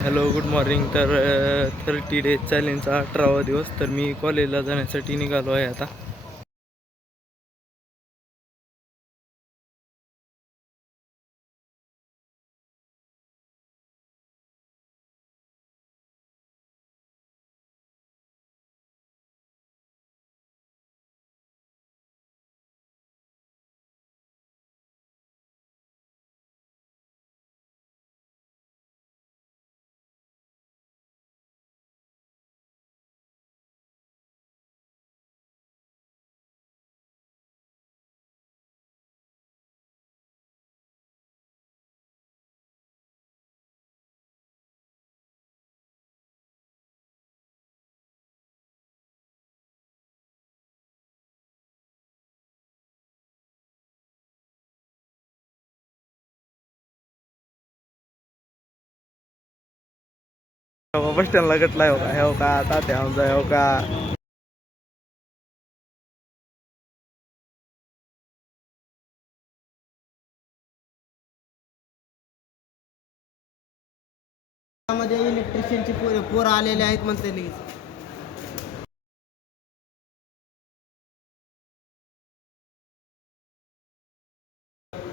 Hello good morning. तर 30 days चॅलेंजचा 18वा दिवस. तर मी कॉलेजला जाण्यासाठी निघालो आहे आता. बस स्टँडला गटला हो का तात्या आमचा हो का. मध्ये इलेक्ट्रिशियनची पोरं आलेले आहेत म्हणते लगेच.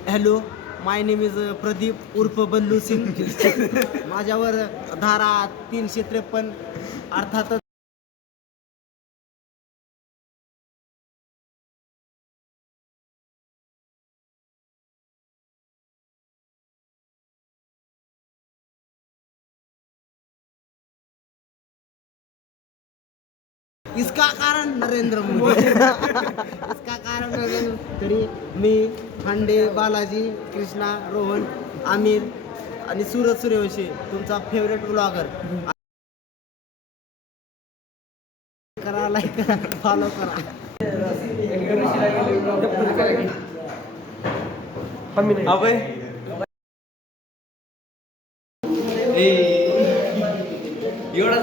Hello, my name is Pradeep उर्फ बल्लू सिंग. माझ्यावर धारा 353 अर्थातच इसका कारण नरेंद्र मोदी. इसका कारण नरेंद्र. तरी मी खांडे, बालाजी, कृष्णा, रोहन, आमिर आणि सूरज सूर्यवंशी तुमचा फेवरेट ब्लॉगर. करा, लाईक करा, फॉलो करा. एवढा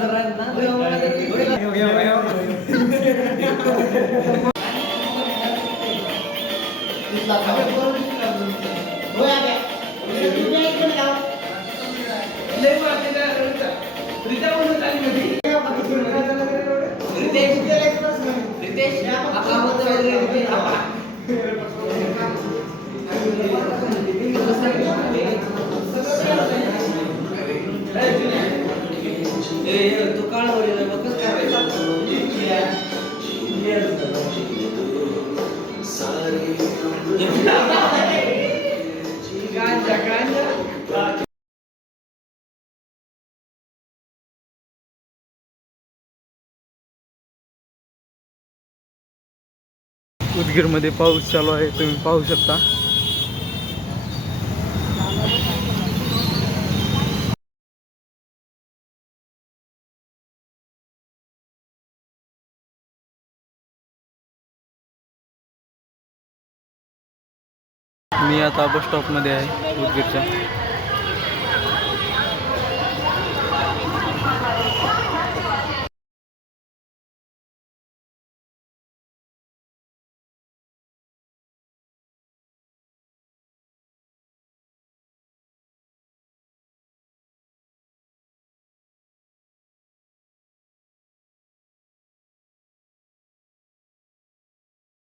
तू काळ उदगीरमध्ये पाऊस चालू आहे, तुम्ही पाहू शकता. मी आता बस स्टॉपमध्ये आहे उदगीरच्या.